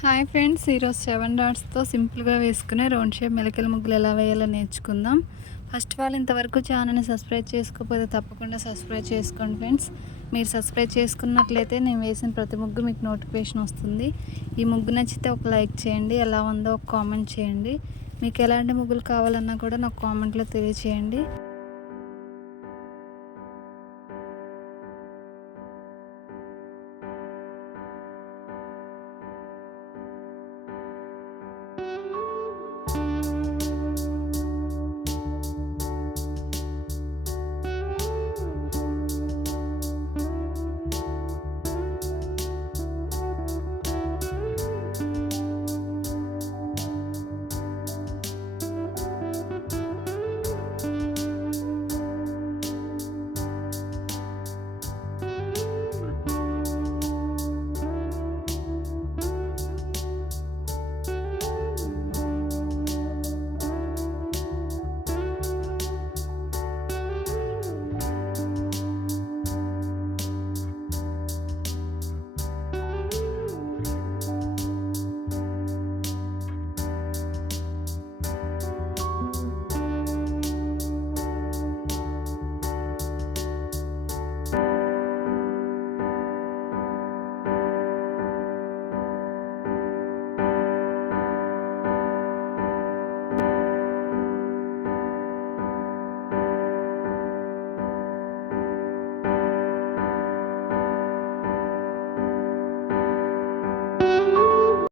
Hi friends, ఈరోజు 7 డాట్స్తో సింపుల్గా వేసుకునే రౌండ్ షేప్ మెలికల ముగ్గులు ఎలా వేయాలో నేర్చుకుందాం. ఫస్ట్ ఆఫ్ ఆల్ ఇంతవరకు ఛానల్ని సబ్స్క్రైబ్ చేసుకోకపోతే తప్పకుండా సబ్స్క్రైబ్ చేసుకోండి ఫ్రెండ్స్. మీరు సబ్స్క్రైబ్ చేసుకున్నట్లయితే నేను వేసిన ప్రతి ముగ్గు మీకు నోటిఫికేషన్ వస్తుంది. ఈ ముగ్గు నచ్చితే ఒక లైక్ చేయండి, ఎలా ఉందో ఒక కామెంట్ చేయండి. మీకు ఎలాంటి ముగ్గులు కావాలన్నా కూడా నాకు కామెంట్లో తెలియచేయండి.